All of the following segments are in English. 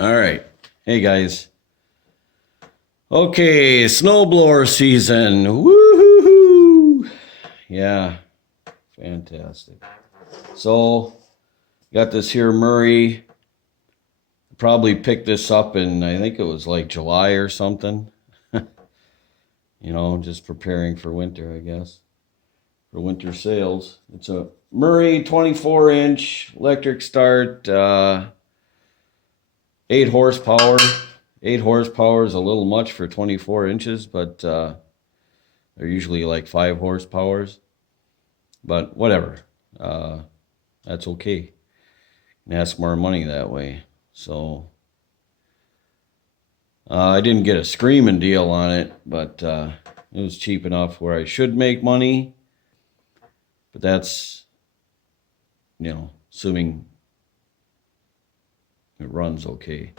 All right. Hey guys. Okay, snowblower season. Woo-hoo-hoo. Yeah, fantastic. So, got this here Murray. Probably picked this up in, I think it was like July or something. You know, just preparing for winter, I guess. For winter sales. It's a Murray 24-inch electric start, 8 horsepower. 8 horsepower is a little much for 24 inches, but they're usually like 5 horsepowers. But whatever. That's okay. You can ask more money that way. So I didn't get a screaming deal on it, but it was cheap enough where I should make money. But that's, assuming it runs okay.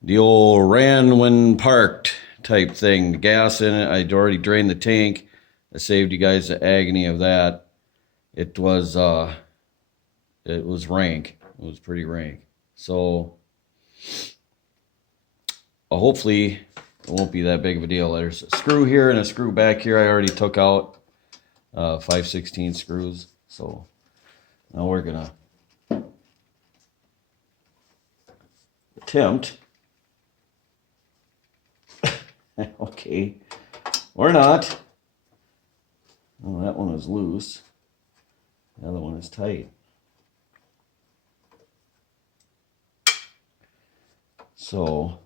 The old ran when parked type thing. The gas in it, I'd already drained the tank. I saved you guys the agony of that. It was rank. It was pretty rank. So hopefully it won't be that big of a deal. There's a screw here and a screw back here. I already took out 5/16 screws. So now we're gonna attempt. Okay, or not. Oh, that one is loose. The other one is tight. So,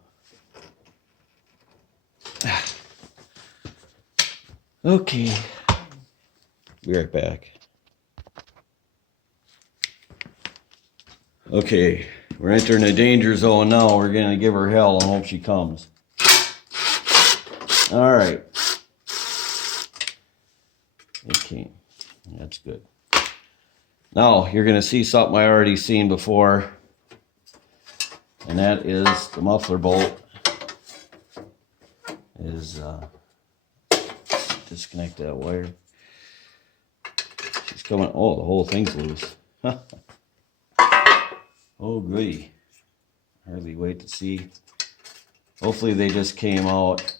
okay, be right back. Okay, we're entering a danger zone now. We're gonna give her hell and hope she comes. All right. It came. That's good. Now, you're going to see something I already seen before. And that is the muffler bolt is disconnect that wire. She's coming. Oh, the whole thing's loose. Oh, goody. Hardly wait to see. Hopefully they just came out.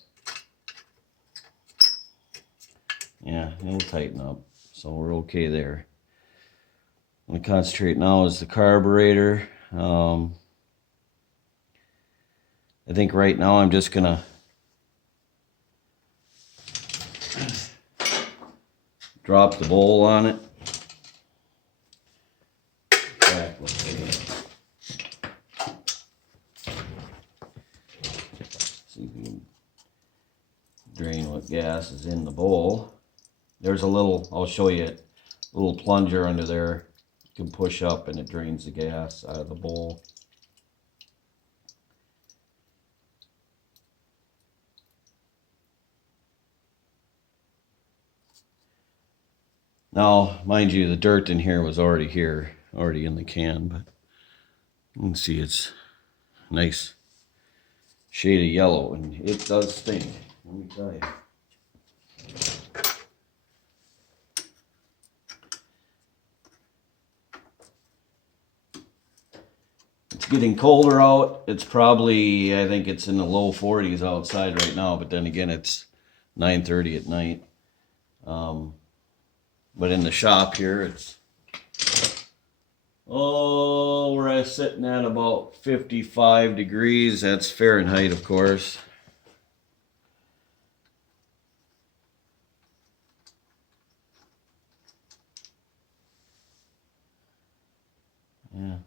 Yeah, it'll tighten up. So we're okay there. I'm going to concentrate now is the carburetor. I think right now I'm just going to drop the bowl on it. See if we can drain what gas is in the bowl. There's a little, I'll show you it, little plunger under there. You can push up and it drains the gas out of the bowl. Now, mind you, the dirt in here was already in the can, but you can see it's a nice shade of yellow, and it does stink, let me tell you. It's getting colder out. It's probably, I think it's in the low 40s outside right now, but then again, it's 9:30 at night. But in the shop here, it's, we're sitting at about 55 degrees. That's Fahrenheit, of course. Yeah.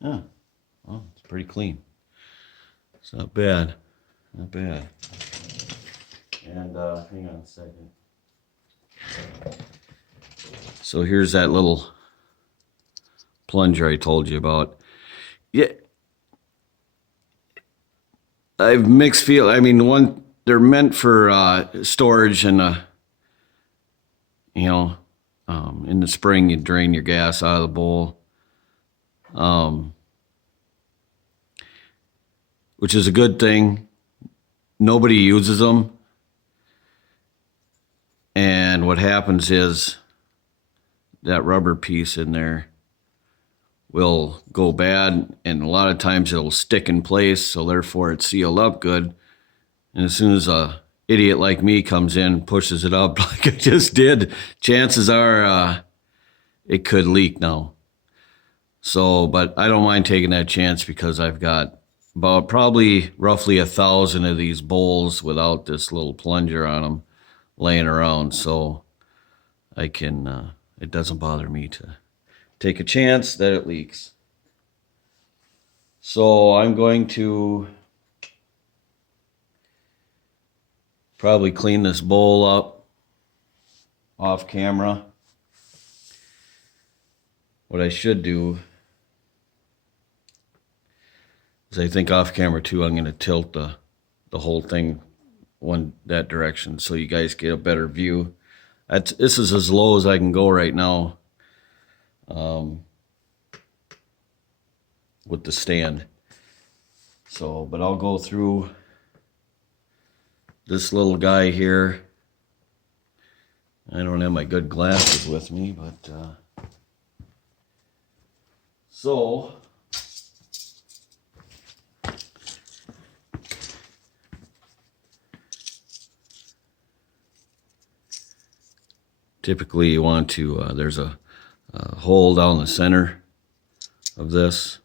Yeah, well, it's pretty clean. It's not bad, not bad. And hang on a second. So here's that little plunger I told you about. Yeah, I've mixed feel. I mean, they're meant for storage, and in the spring you drain your gas out of the bowl. Which is a good thing. Nobody uses them. And And what happens is that rubber piece in there will go bad, and a lot of times it'll stick in place, so therefore it's sealed up good. And as soon as a idiot like me comes in, pushes it up like I just did, chances are it could leak now. So, but I don't mind taking that chance because I've got about probably roughly 1,000 of these bowls without this little plunger on them laying around, so I can, it doesn't bother me to take a chance that it leaks. So I'm going to probably clean this bowl up off camera. What I should do is, I think off camera too, I'm going to tilt the whole thing that direction so you guys get a better view. This is as low as I can go right now with the stand. So, but I'll go through this little guy here. I don't have my good glasses with me, but so typically you want to, there's a hole down the center of this.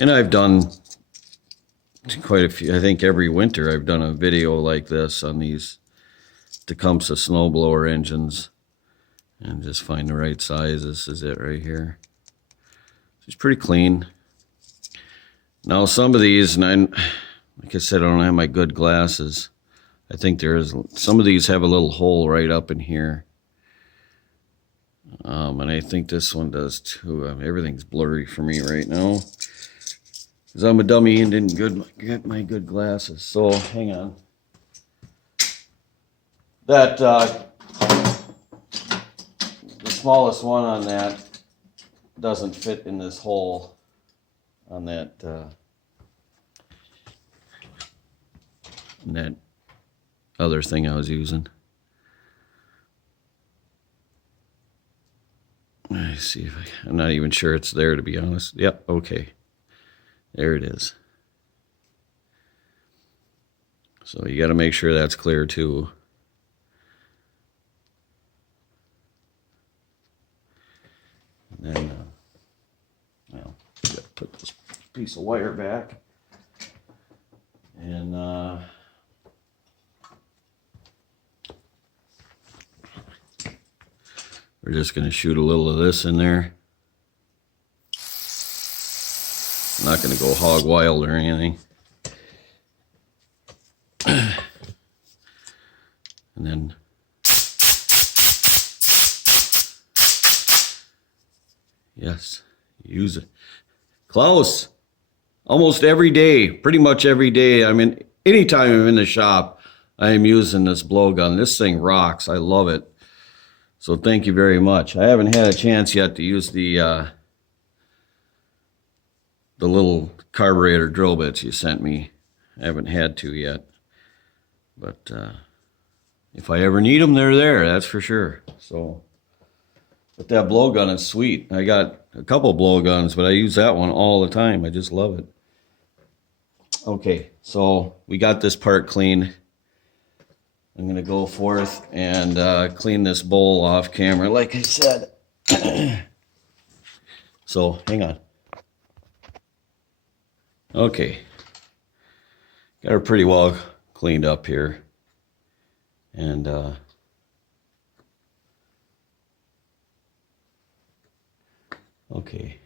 And I've done quite a few, I think every winter I've done a video like this on these Tecumseh snowblower engines. And just find the right size. This is it right here. It's pretty clean. Now some of these, and like I said, I don't have my good glasses. I think some of these have a little hole right up in here. And I think this one does too. Everything's blurry for me right now, because I'm a dummy and didn't get my good glasses. So hang on. That the smallest one on that doesn't fit in this hole on that other thing I was using. I see if I'm not even sure it's there, to be honest. Yep, okay. There it is. So you got to make sure that's clear too. And then, well, got to put this piece of wire back. And we're just going to shoot a little of this in there. I'm not going to go hog wild or anything. And then yes, use it. Klaus, almost every day, pretty much every day, I mean, anytime I'm in the shop, I am using this blowgun. This thing rocks. I love it. So thank you very much. I haven't had a chance yet to use the little carburetor drill bits you sent me. I haven't had to yet. But if I ever need them, they're there, that's for sure. So, but that blowgun is sweet. I got a couple blowguns, but I use that one all the time. I just love it. Okay, so we got this part clean. I'm going to go forth and clean this bowl off camera, like I said. So, hang on. Okay. Got her pretty well cleaned up here. And okay.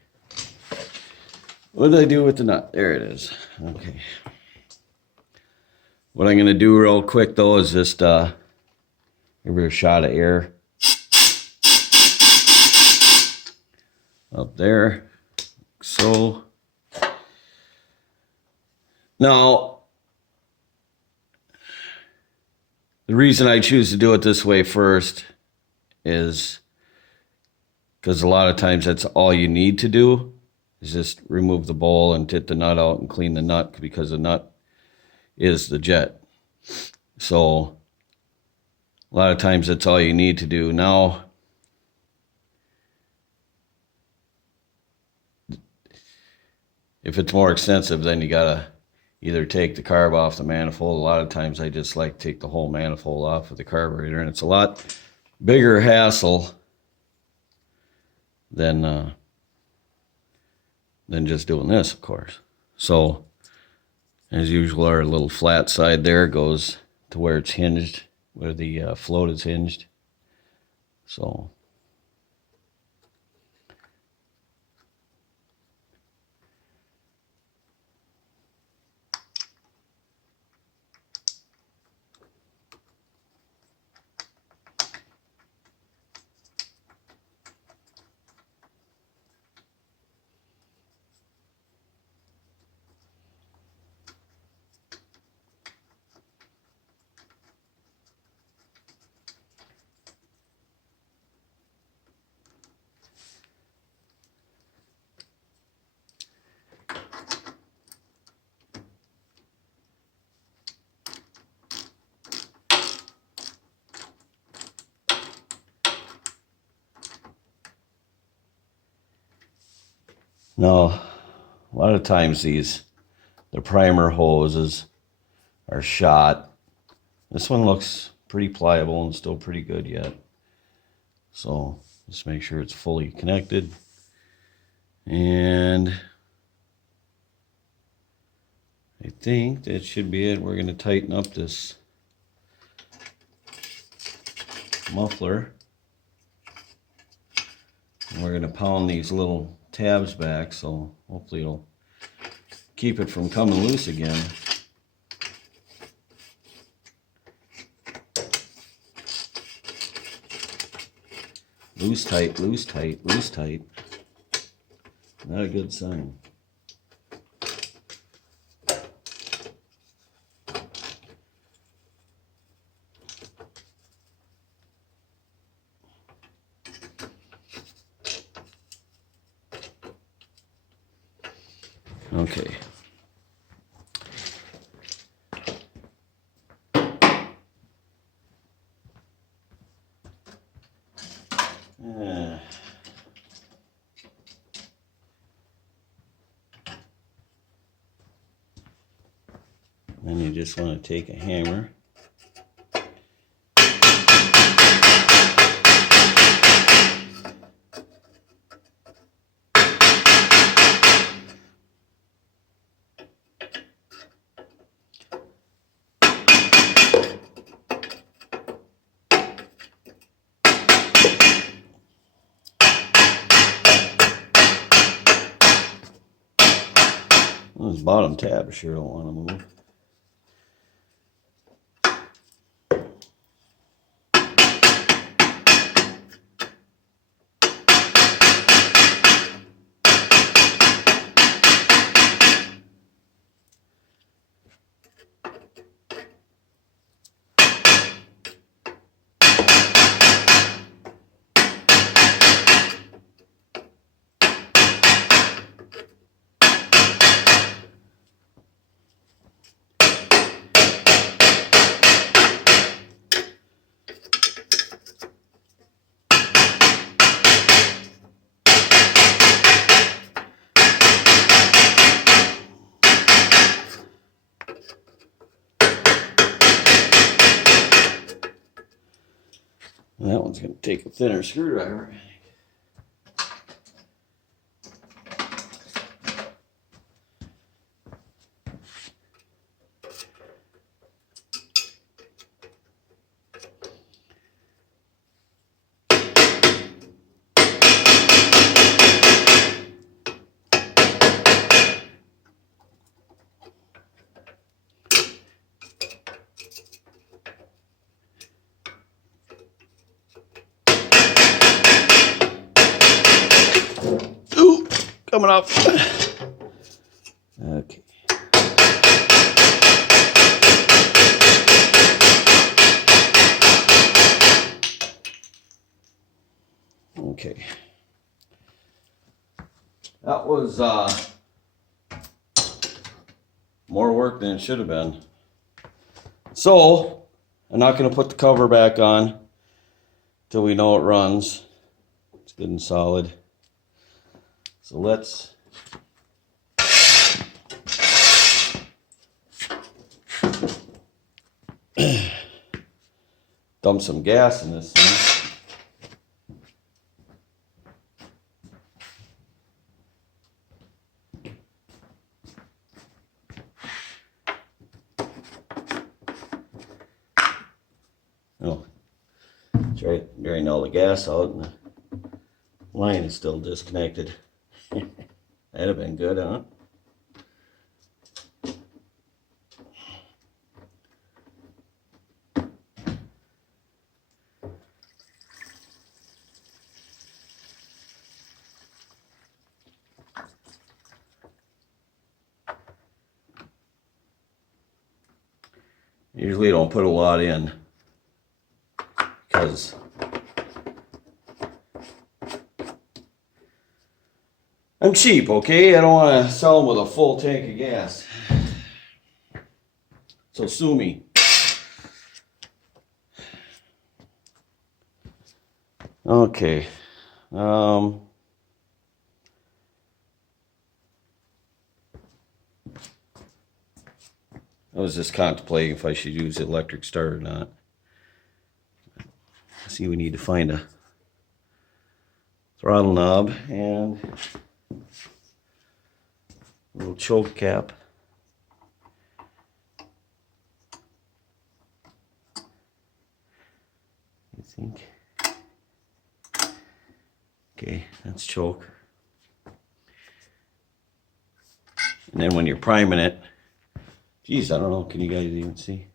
What did I do with the nut? There it is. Okay. What I'm going to do real quick, though, is just give her a shot of air up there. So now, the reason I choose to do it this way first is because a lot of times that's all you need to do is just remove the bowl and take the nut out and clean the nut, because the nut is the jet. So a lot of times that's all you need to do. Now, if it's more extensive, then you gotta either take the carb off the manifold. A lot of times I just like to take the whole manifold off of the carburetor, and it's a lot bigger hassle than just doing this, of course. So, as usual, our little flat side there goes to where it's hinged, where the float is hinged. So, now, a lot of times the primer hoses are shot. This one looks pretty pliable and still pretty good yet. So just make sure it's fully connected. And I think that should be it. We're going to tighten up this muffler. And we're going to pound these little tabs back, so hopefully it'll keep it from coming loose again. Loose tight, loose tight, loose tight. Not a good sign. Okay. Then you just want to take a hammer. This bottom tab I sure don't want to move. And that one's going to take a thinner screwdriver. Ooh, coming up. Okay. Okay. That was more work than it should have been. So, I'm not going to put the cover back on till we know it runs. It's good and solid. So let's dump some gas in this thing. Oh, try drain all the gas out, and the line is still disconnected. That'd have been good, huh? Usually don't put a lot in because I'm cheap, okay? I don't want to sell them with a full tank of gas. So sue me. Okay. I was just contemplating if I should use the electric start or not. See, we need to find a throttle knob and a little choke cap. I think. Okay, that's choke. And then when you're priming it, geez, I don't know, can you guys even see?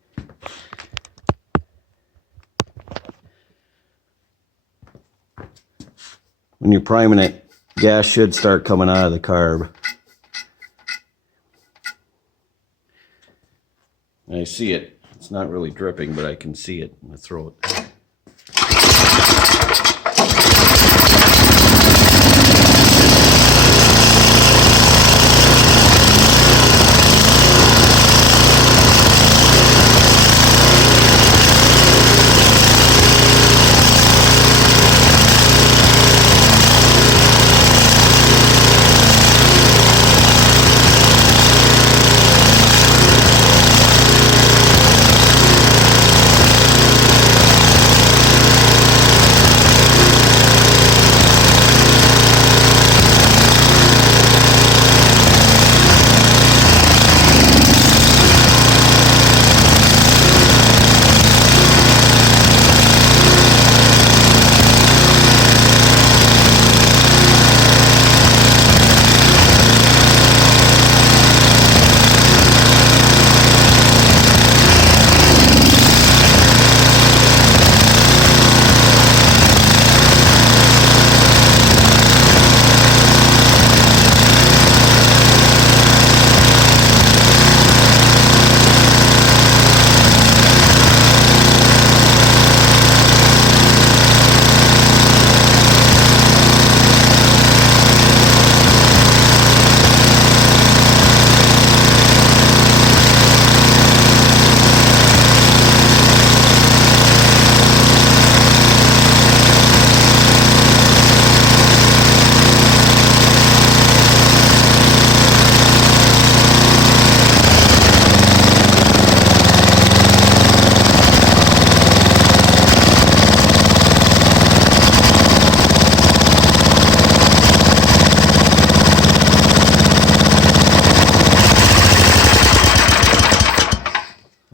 When you're priming it, gas should start coming out of the carb. I see it. It's not really dripping, but I can see it in the throat.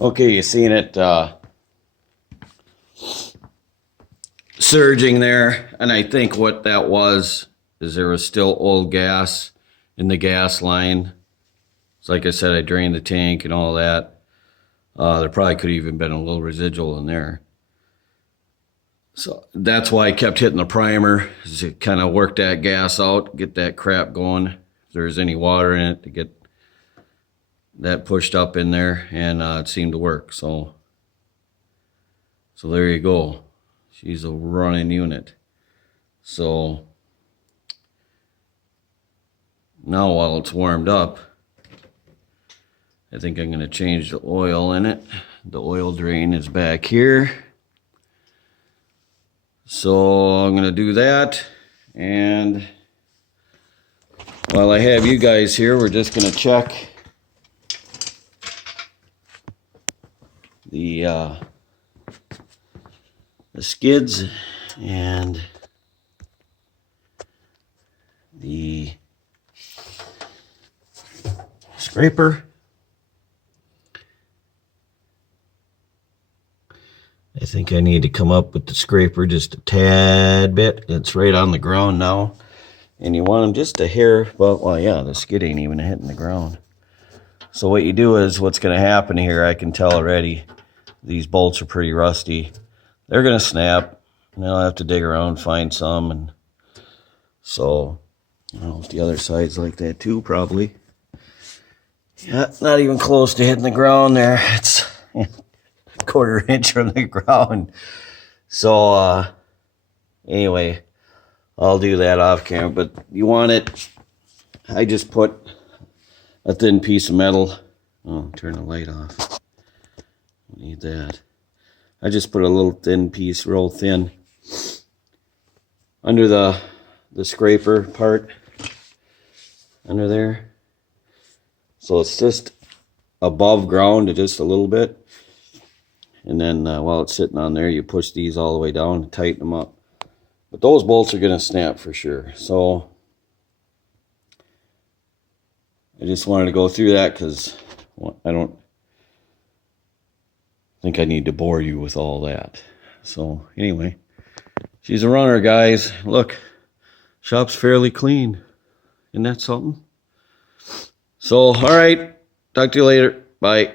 Okay, you seen it surging there, and I think what that was is there was still old gas in the gas line. So like I said, I drained the tank and all that. There probably could have even been a little residual in there. So that's why I kept hitting the primer, is to kind of work that gas out, get that crap going. If there's any water in it, to get that pushed up in there, and it seemed to work. So there you go. She's a running unit. So now while it's warmed up, I think I'm going to change the oil in it. the oil drain is back here. So I'm going to do that. And while I have you guys here, we're just going to check the skids and the scraper. I think I need to come up with the scraper just a tad bit. It's right on the ground now. And you want them just a hair, well, yeah, the skid ain't even hitting the ground. So what you do is, what's going to happen here, I can tell already, these bolts are pretty rusty. They're going to snap, and I'll have to dig around, find some. And so, I don't know if the other side's like that too, probably. Yeah, not even close to hitting the ground there. It's a quarter inch from the ground. So, anyway, I'll do that off camera. But you want it, I just put a thin piece of metal. Oh, turn the light off. Need that. I just put a little thin piece, real thin, under the scraper part, under there. So it's just above ground just a little bit. And then while it's sitting on there, you push these all the way down and tighten them up. But those bolts are going to snap for sure. So I just wanted to go through that because I don't think I need to bore you with all that. So anyway, she's a runner, guys. Look, shop's fairly clean. Isn't that something? So, all right. Talk to you later. Bye.